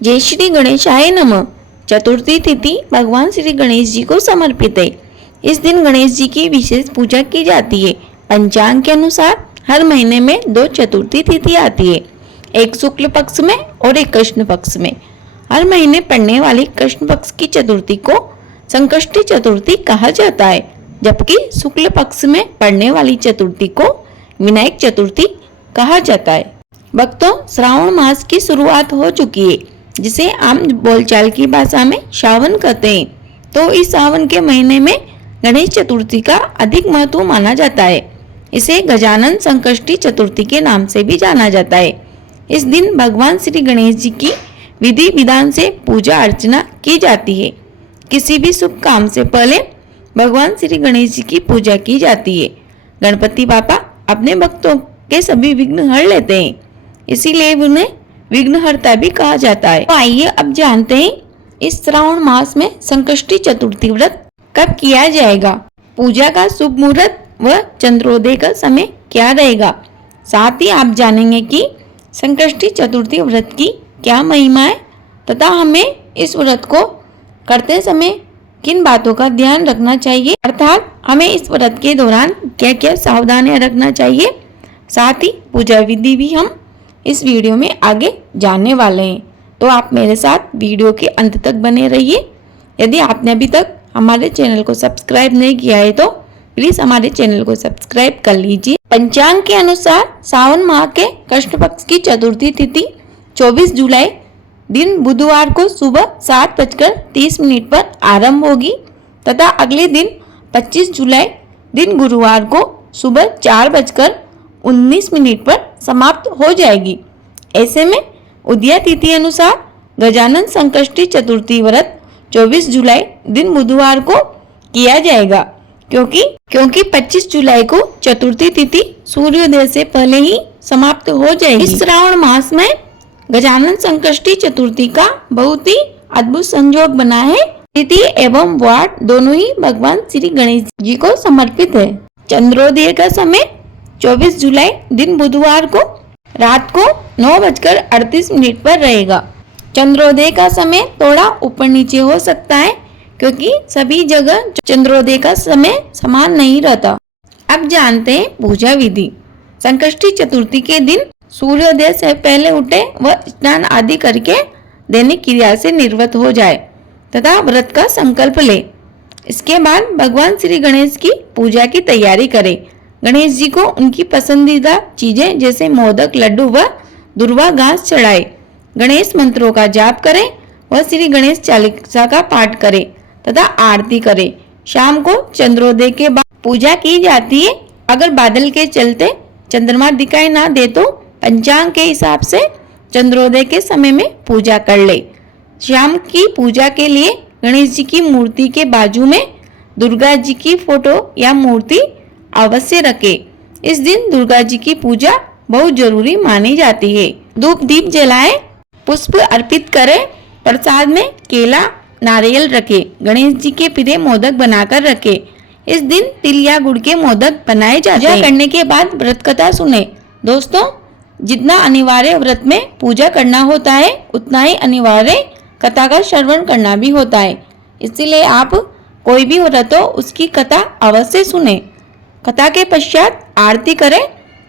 जय श्री गणेशाय नमः। चतुर्थी तिथि भगवान श्री गणेश जी को समर्पित है। इस दिन गणेश जी की विशेष पूजा की जाती है। पंचांग के अनुसार हर महीने में 2 चतुर्थी तिथि आती है, एक शुक्ल पक्ष में और एक कृष्ण पक्ष में। हर महीने पड़ने वाली कृष्ण पक्ष की चतुर्थी को संकष्टी चतुर्थी कहा जाता है, जबकि शुक्ल पक्ष में पड़ने वाली चतुर्थी को विनायक चतुर्थी कहा जाता है। भक्तों, श्रावण मास की शुरुआत हो चुकी है, जिसे आम बोलचाल की भाषा में श्रावण कहते हैं। तो इस श्रावण के महीने में गणेश चतुर्थी का अधिक महत्व माना जाता है। इसे गजानन संकष्टी चतुर्थी के नाम से भी जाना जाता है। इस दिन भगवान श्री गणेश जी की विधि विधान से पूजा अर्चना की जाती है। किसी भी शुभ काम से पहले भगवान श्री गणेश जी की पूजा की जाती है। गणपति बापा अपने भक्तों के सभी विघ्न हर लेते हैं, इसीलिए उन्हें विघ्नहर्ता भी कहा जाता है। तो आइए अब जानते हैं इस श्रावण मास में संकष्टी चतुर्थी व्रत कब किया जाएगा, पूजा का शुभ मुहूर्त व चंद्रोदय का समय क्या रहेगा। साथ ही आप जानेंगे कि संकष्टी चतुर्थी व्रत की क्या महिमा है तथा हमें इस व्रत को करते समय किन बातों का ध्यान रखना चाहिए, अर्थात हमें इस व्रत के दौरान क्या क्या सावधानियां रखना चाहिए। साथ ही पूजा विधि भी हम इस वीडियो में आगे जानने वाले हैं। तो आप मेरे साथ वीडियो के अंत तक बने रहिए। यदि आपने अभी तक हमारे चैनल को सब्सक्राइब नहीं किया है तो प्लीज हमारे चैनल को सब्सक्राइब कर लीजिए। पंचांग के अनुसार सावन माह के कृष्ण पक्ष की चतुर्थी तिथि 24 जुलाई दिन बुधवार को सुबह 7:30 पर आरंभ होगी तथा अगले दिन 25 जुलाई दिन गुरुवार को सुबह 4:19 पर समाप्त हो जाएगी। ऐसे में उदया तिथि अनुसार गजानन संकष्टी चतुर्थी व्रत 24 जुलाई दिन बुधवार को किया जाएगा, क्योंकि 25 जुलाई को चतुर्थी तिथि सूर्योदय से पहले ही समाप्त हो जाएगी। इस श्रावण मास में गजानन संकष्टी चतुर्थी का बहुत ही अद्भुत संयोग बना है। तिथि एवं वार दोनों ही भगवान श्री गणेश जी को समर्पित है। चंद्रोदय का समय 24 जुलाई दिन बुधवार को रात को 9:38 पर रहेगा। चंद्रोदय का समय थोड़ा ऊपर नीचे हो सकता है, क्योंकि सभी जगह चंद्रोदय का समय समान नहीं रहता। अब जानते हैं पूजा विधि। संकष्टी चतुर्थी के दिन सूर्योदय से पहले उठे व स्नान आदि करके दैनिक क्रिया से निवृत्त हो जाए तथा व्रत का संकल्प ले। इसके बाद भगवान श्री गणेश की पूजा की तैयारी करें। गणेश जी को उनकी पसंदीदा चीजें जैसे मोदक, लड्डू व दुर्वा घास चढ़ाए। गणेश मंत्रों का जाप करें व श्री गणेश चालीसा का पाठ करें तथा आरती करें। शाम को चंद्रोदय के बाद पूजा की जाती है। अगर बादल के चलते चंद्रमा दिखाई ना दे तो पंचांग के हिसाब से चंद्रोदय के समय में पूजा कर ले। शाम की पूजा के लिए गणेश जी की मूर्ति के बाजू में दुर्गा जी की फोटो या मूर्ति अवश्य रखें। इस दिन दुर्गा जी की पूजा बहुत जरूरी मानी जाती है। धूप दीप जलाएं, पुष्प अर्पित करें, प्रसाद में केला नारियल रखें। गणेश जी के प्रिय मोदक बनाकर रखें। इस दिन तिल या गुड़ के मोदक बनाए जाते हैं। पूजा करने के बाद व्रत कथा सुने। दोस्तों, जितना अनिवार्य व्रत में पूजा करना होता है, उतना ही अनिवार्य कथा का श्रवण करना भी होता है। इसलिए आप कोई भी व्रत हो उसकी कथा अवश्य सुने। कथा के पश्चात आरती करें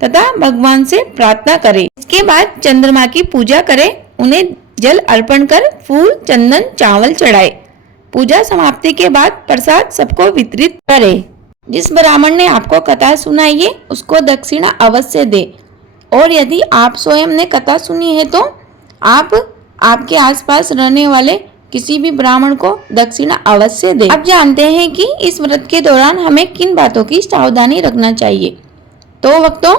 तथा भगवान से प्रार्थना करें। इसके बाद चंद्रमा की पूजा करें, उन्हें जल अर्पण कर फूल, चंदन, चावल चढ़ाए। पूजा समाप्ति के बाद प्रसाद सबको वितरित करें। जिस ब्राह्मण ने आपको कथा सुनाई है उसको दक्षिणा अवश्य दे। और यदि आप स्वयं ने कथा सुनी है तो आप आपके आसपास रहने वाले किसी भी ब्राह्मण को दक्षिणा अवश्य दे। अब जानते हैं कि इस व्रत के दौरान हमें किन बातों की सावधानी रखना चाहिए। तो भक्तों,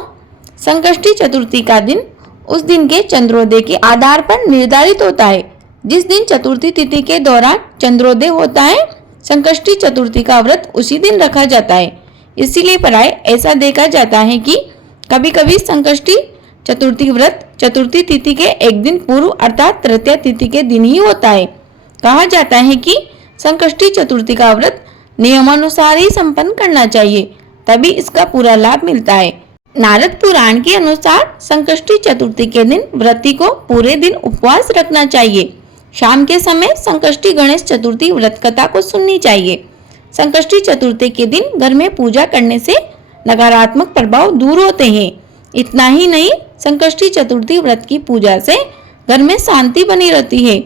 संकष्टी चतुर्थी का दिन उस दिन के चंद्रोदय के आधार पर निर्धारित होता है। जिस दिन चतुर्थी तिथि के दौरान चंद्रोदय होता है, संकष्टी चतुर्थी का व्रत उसी दिन रखा जाता है। इसीलिए प्राय ऐसा देखा जाता है कि कभी कभी संकष्टी चतुर्थी व्रत चतुर्थी तिथि के एक दिन पूर्व अर्थात तृतीया तिथि के दिन ही होता है। कहा जाता है कि संकष्टी चतुर्थी का व्रत नियमानुसार ही संपन्न करना चाहिए, तभी इसका पूरा लाभ मिलता है। नारद पुराण के अनुसार संकष्टी चतुर्थी के दिन व्रती को पूरे दिन उपवास रखना चाहिए। शाम के समय संकष्टी गणेश चतुर्थी व्रत कथा को सुननी चाहिए। संकष्टी चतुर्थी के दिन घर में पूजा करने से नकारात्मक प्रभाव दूर होते हैं। इतना ही नहीं, संकष्टी चतुर्थी व्रत की पूजा से घर में शांति बनी रहती है,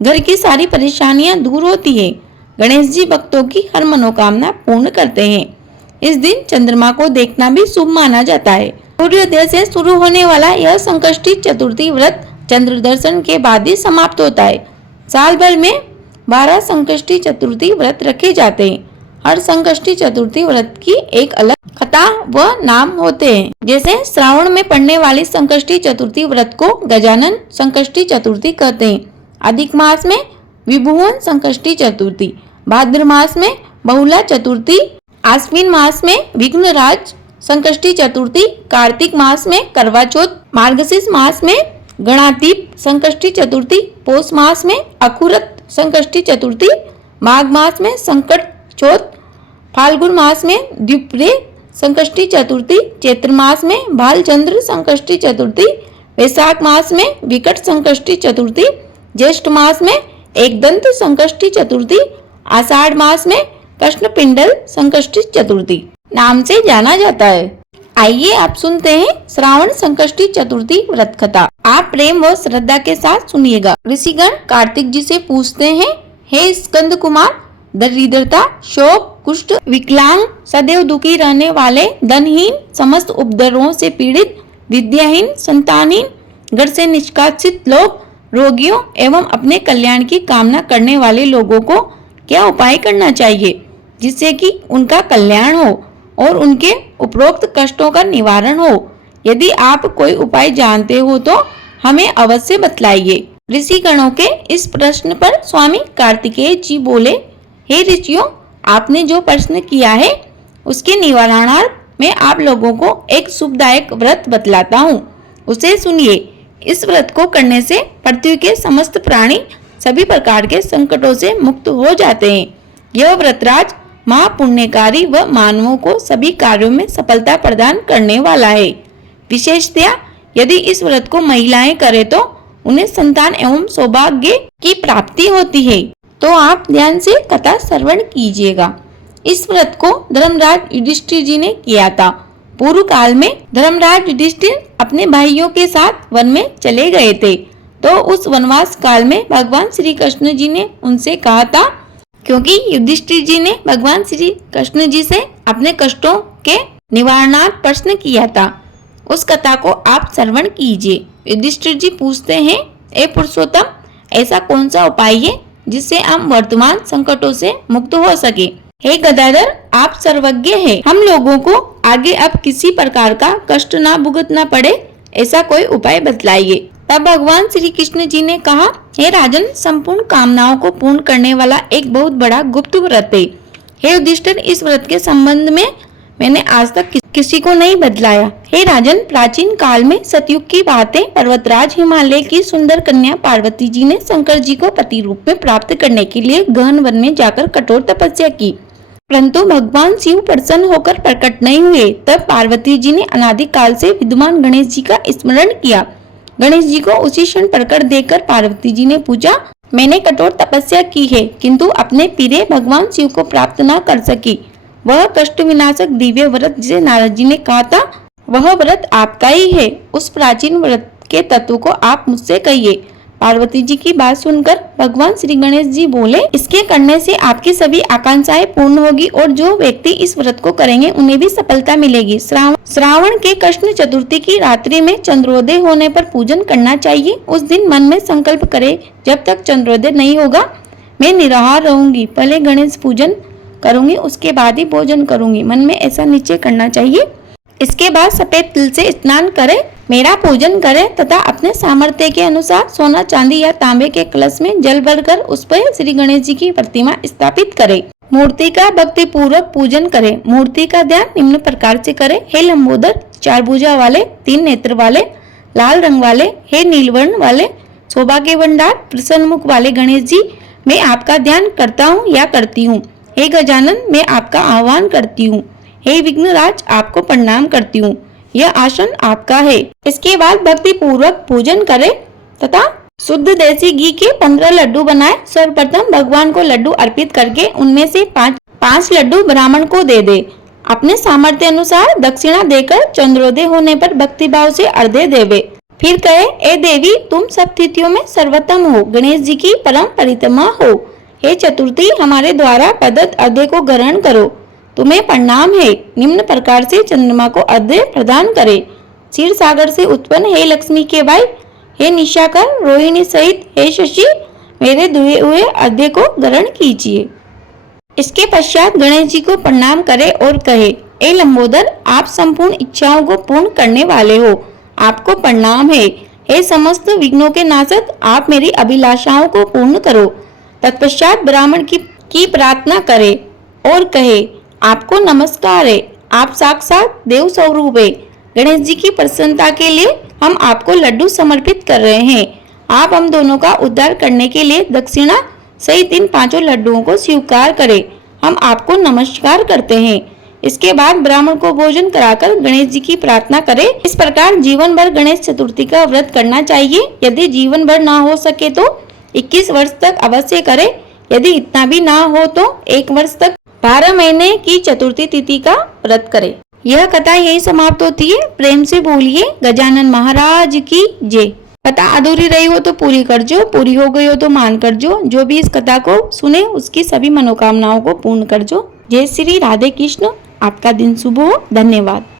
घर की सारी परेशानियां दूर होती है। गणेश जी भक्तों की हर मनोकामना पूर्ण करते हैं। इस दिन चंद्रमा को देखना भी शुभ माना जाता है। सूर्योदय से शुरू होने वाला यह संकष्टी चतुर्थी व्रत चंद्र दर्शन के बाद ही समाप्त होता है। साल भर में 12 संकष्टी चतुर्थी व्रत रखे जाते हैं। हर संकष्टी चतुर्थी व्रत की एक अलग कथा व नाम होते हैं। जैसे श्रावण में पड़ने वाली संकष्टी चतुर्थी व्रत को गजानन संकष्टी चतुर्थी कहते हैं। अधिक मास में विभुवन संकष्टी चतुर्थी, भाद्र मास में बहुला चतुर्थी, आश्विन मास में विघ्नराज संकष्टी चतुर्थी, कार्तिक मास में करवा चौथ, मार्गशीर्ष मास में गणातीप संकष्टी चतुर्थी, पौष मास में अखुरत संकष्टी चतुर्थी, माघ मास में संकट चौथ, फाल्गुन मास में द्विप्रे संकष्टी चतुर्थी, चैत्र मास में भालचंद्र संकष्टी चतुर्थी, वैशाख मास में विकट संकष्टी चतुर्थी, ज्येष्ठ मास में एकदंत संकष्टी चतुर्थी, आषाढ़ मास में कृष्ण पिंडल संकष्टी चतुर्थी नाम से जाना जाता है। आइए आप सुनते हैं श्रावण संकष्टी चतुर्थी व्रत कथा। आप प्रेम व श्रद्धा के साथ सुनिएगा। ऋषिगण कार्तिक जी से पूछते हैं, हे स्कंद कुमार, दरिद्रता, शोक, कुष्ठ, विकलांग, सदैव दुखी रहने वाले, धनहीन, समस्त उपद्रवों से पीड़ित, विद्याहीन, संतानहीन, घर से निष्कासित लोग, रोगियों एवं अपने कल्याण की कामना करने वाले लोगों को क्या उपाय करना चाहिए जिससे कि उनका कल्याण हो और उनके उपरोक्त कष्टों का निवारण हो? यदि आप कोई उपाय जानते हो तो हमें अवश्य बतलाइए। ऋषिगणों के इस प्रश्न पर स्वामी कार्तिकेय जी बोले, हे ऋषियों, आपने जो प्रश्न किया है उसके निवारणार्थ मैं आप लोगों को एक शुभदायक व्रत बतलाता हूँ, उसे सुनिए। इस व्रत को करने से पृथ्वी के समस्त प्राणी सभी प्रकार के संकटों से मुक्त हो जाते हैं। यह व्रतराज महापुण्यकारी व मानवों को सभी कार्यों में सफलता प्रदान करने वाला है। विशेषतया यदि इस व्रत को महिलाएं करें तो उन्हें संतान एवं सौभाग्य की प्राप्ति होती है। तो आप ध्यान से कथा श्रवण कीजिएगा। इस व्रत को धर्मराज युधिष्ठिर जी ने किया था। पूर्व काल में धर्मराज युधिष्ठिर अपने भाइयों के साथ वन में चले गए थे, तो उस वनवास काल में भगवान श्री कृष्ण जी ने उनसे कहा था, क्योंकि युधिष्ठिर जी ने भगवान श्री कृष्ण जी से अपने कष्टों के निवारणार्थ प्रश्न किया था। उस कथा को आप श्रवण कीजिए। युधिष्ठिर जी पूछते हैं, ए पुरुषोत्तम, ऐसा कौन सा उपाय है जिससे हम वर्तमान संकटों से मुक्त हो सके? हे गदाधर, आप सर्वज्ञ हैं। हम लोगों को आगे अब किसी प्रकार का कष्ट ना भुगतना पड़े, ऐसा कोई उपाय बतलाइए। तब भगवान श्री कृष्ण जी ने कहा, हे राजन, संपूर्ण कामनाओं को पूर्ण करने वाला एक बहुत बड़ा गुप्त व्रत है। हे युधिष्ठिर, इस व्रत के संबंध में मैंने आज तक किसी को नहीं बतलाया। हे राजन, प्राचीन काल में सतयुग की बात है। पर्वतराज हिमालय की सुंदर कन्या पार्वती जी ने शंकर जी को पति रूप में प्राप्त करने के लिए गहन वन में जाकर कठोर तपस्या की, परंतु भगवान शिव प्रसन्न होकर प्रकट नहीं हुए। तब पार्वती जी ने अनादि काल से विद्यमान गणेश जी का स्मरण किया। गणेश जी को उसी क्षण प्रकट देखकर पार्वती जी ने पूछा, मैंने कठोर तपस्या की है किंतु अपने प्रिय भगवान शिव को प्राप्त न कर सकी। वह कष्ट विनाशक दिव्य व्रत जिसे नारद जी ने कहा था, वह व्रत आपका ही है। उस प्राचीन व्रत के तत्व को आप मुझसे कहिए। पार्वती जी की बात सुनकर भगवान श्री गणेश जी बोले, इसके करने से आपकी सभी आकांक्षाएं पूर्ण होगी और जो व्यक्ति इस व्रत को करेंगे उन्हें भी सफलता मिलेगी। श्रावण के कृष्ण चतुर्थी की रात्रि में चंद्रोदय होने पर पूजन करना चाहिए। उस दिन मन में संकल्प करे, जब तक चंद्रोदय नहीं होगा मैं निराहार रहूंगी, पहले गणेश पूजन करूंगी, उसके बाद ही भोजन करूंगी। मन में ऐसा निश्चय करना चाहिए। इसके बाद सफेद तिल से स्नान करें, मेरा पूजन करें तथा अपने सामर्थ्य के अनुसार सोना, चांदी या तांबे के कलश में जल भरकर उस पर श्री गणेश जी की प्रतिमा स्थापित करें। मूर्ति का भक्ति पूर्वक पूजन करें। मूर्ति का ध्यान निम्न प्रकार से करें। हे लंबोदर, 4 भुजा वाले, 3 नेत्र वाले, लाल रंग वाले, हे नीलवर्ण वाले, सौभाग्य भंडार, प्रसन्न मुख वाले गणेश जी, मैं आपका ध्यान करता हूँ या करती हूँ। हे गजानन, मैं आपका आह्वान करती हूँ। हे विघ्नराज, आपको प्रणाम करती हूँ। यह आसन आपका है। इसके बाद भक्ति पूर्वक पूजन करें तथा शुद्ध देसी घी के 15 लड्डू बनाएं। सर्वप्रथम भगवान को लड्डू अर्पित करके उनमें से 5 लड्डू ब्राह्मण को दे दे। अपने सामर्थ्य अनुसार दक्षिणा देकर चंद्रोदय होने पर भक्ति भाव से अर्घ्य देवे। फिर कहे, ए देवी, तुम सब तिथियों में सर्वोत्तम हो, गणेश जी की परम प्रीतमा हो। हे चतुर्थी, हमारे द्वारा प्रदत्त अर्घ्य को ग्रहण करो, तुम्हें प्रणाम है। निम्न प्रकार से चंद्रमा को अर्घ्य प्रदान करे। क्षीर सागर से उत्पन्न हे लक्ष्मी के भाई, हे निशाकर, रोहिणी सहित हे शशि, मेरे दुए हुए अर्घ्य को ग्रहण कीजिए। इसके पश्चात गणेश जी को प्रणाम करे और कहे, ए लंबोदर, आप संपूर्ण इच्छाओं को पूर्ण करने वाले हो, आपको प्रणाम है। हे समस्त विघ्नों के नाशक, आप मेरी अभिलाषाओं को पूर्ण करो। तत्पश्चात ब्राह्मण की प्रार्थना करे और कहे, आपको नमस्कार है, आप साक्षात देव स्वरूप है। गणेश जी की प्रसन्नता के लिए हम आपको लड्डू समर्पित कर रहे हैं। आप हम दोनों का उद्धार करने के लिए दक्षिणा सहित इन 5 लड्डुओं को स्वीकार करें। हम आपको नमस्कार करते हैं। इसके बाद ब्राह्मण को भोजन कराकर गणेश जी की प्रार्थना करें। इस प्रकार जीवन भर गणेश चतुर्थी का व्रत करना चाहिए। यदि जीवन भर ना हो सके तो 21 वर्ष तक अवश्य करें। यदि इतना भी ना हो तो 1 वर्ष तक 12 महीने की चतुर्थी तिथि का व्रत करें। यह कथा यही समाप्त होती है। प्रेम से बोलिए गजानन महाराज की जय। कथा अधूरी रही हो तो पूरी कर जो, पूरी हो गई हो तो मान कर जो भी इस कथा को सुने उसकी सभी मनोकामनाओं को पूर्ण कर जो। जय श्री राधे कृष्ण। आपका दिन शुभ हो। धन्यवाद।